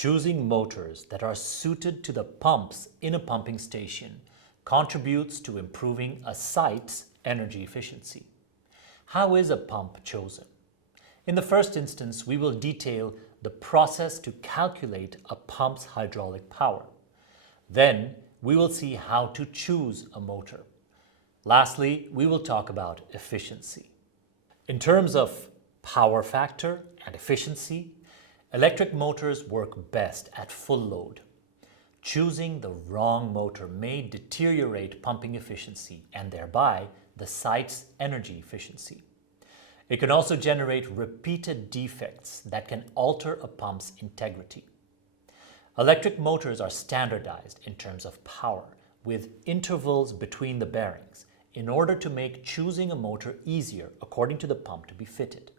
Choosing motors that are suited to the pumps in a pumping station contributes to improving a site's energy efficiency. How is a pump chosen? In the first instance, we will detail the process to calculate a pump's hydraulic power. Then, we will see how to choose a motor. Lastly, we will talk about efficiency. In terms of power factor and efficiency, electric motors work best at full load. Choosing the wrong motor may deteriorate pumping efficiency and thereby the site's energy efficiency. It can also generate repeated defects that can alter a pump's integrity. Electric motors are standardized in terms of power, with intervals between the bearings, in order to make choosing a motor easier according to the pump to be fitted.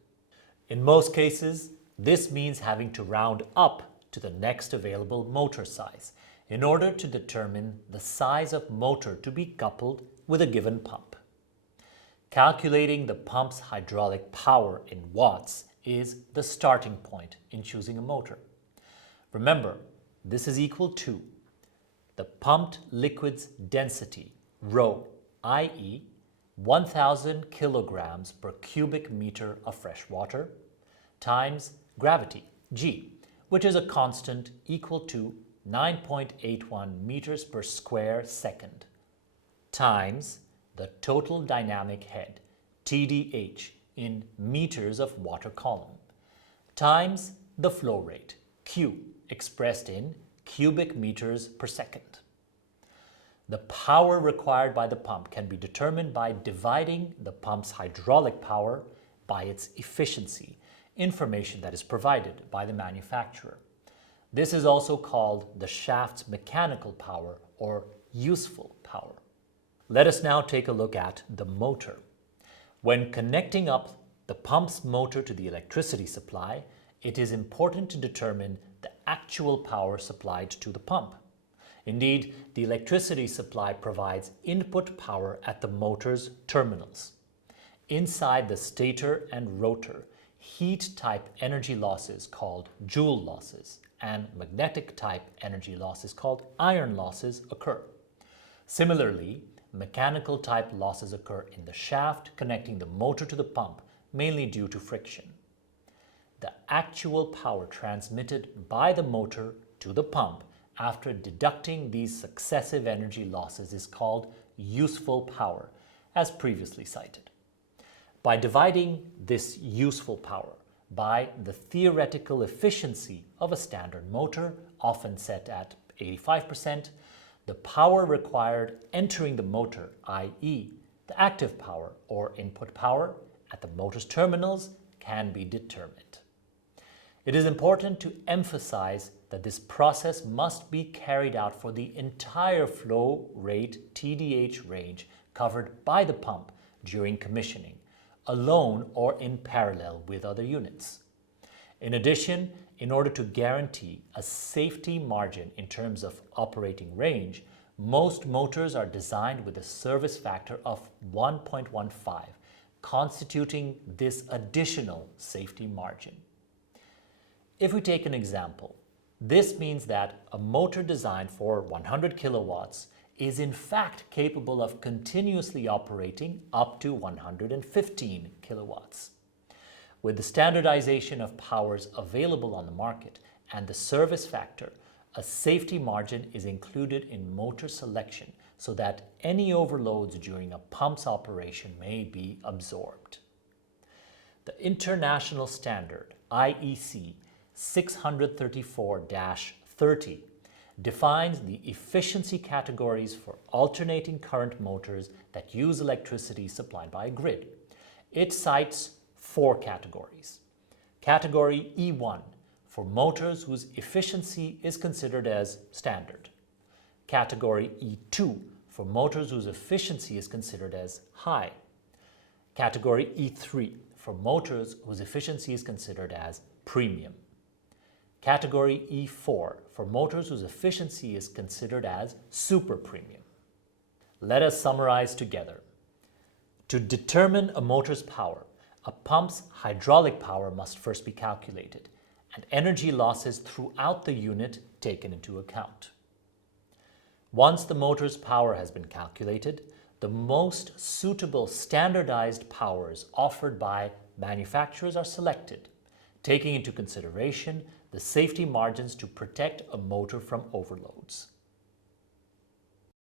In most cases, this means having to round up to the next available motor size in order to determine the size of motor to be coupled with a given pump. Calculating the pump's hydraulic power in watts is the starting point in choosing a motor. Remember, this is equal to the pumped liquid's density, ρ, i.e. 1,000 kilograms per cubic meter of fresh water, times gravity, g, which is a constant equal to 9.81 meters per square second, times the total dynamic head, TDH, in meters of water column, times the flow rate, Q, expressed in cubic meters per second. The power required by the pump can be determined by dividing the pump's hydraulic power by its efficiency, information that is provided by the manufacturer. This is also called the shaft's mechanical power or useful power. Let us now take a look at the motor. When connecting up the pump's motor to the electricity supply, it is important to determine the actual power supplied to the pump. Indeed, the electricity supply provides input power at the motor's terminals. Inside the stator and rotor, heat-type energy losses called joule losses and magnetic-type energy losses called iron losses occur. Similarly, mechanical-type losses occur in the shaft connecting the motor to the pump, mainly due to friction. The actual power transmitted by the motor to the pump after deducting these successive energy losses is called useful power, as previously cited. By dividing this useful power by the theoretical efficiency of a standard motor, often set at 85%, the power required entering the motor, i.e. the active power or input power at the motor's terminals, can be determined. It is important to emphasize that this process must be carried out for the entire flow rate TDH range covered by the pump during commissioning, alone or in parallel with other units. In addition, in order to guarantee a safety margin in terms of operating range, most motors are designed with a service factor of 1.15, constituting this additional safety margin. If we take an example, this means that a motor designed for 100 kilowatts is in fact capable of continuously operating up to 115 kilowatts. With the standardization of powers available on the market and the service factor, a safety margin is included in motor selection so that any overloads during a pump's operation may be absorbed. The international standard IEC 634-30 defines the efficiency categories for alternating current motors that use electricity supplied by a grid. It cites 4 categories. Category E1 for motors whose efficiency is considered as standard. Category E2 for motors whose efficiency is considered as high. Category E3 for motors whose efficiency is considered as premium. Category E4 for motors whose efficiency is considered as super premium. Let us summarize together. To determine a motor's power, a pump's hydraulic power must first be calculated, and energy losses throughout the unit taken into account. Once the motor's power has been calculated, the most suitable standardized powers offered by manufacturers are selected, taking into consideration the safety margins to protect a motor from overloads.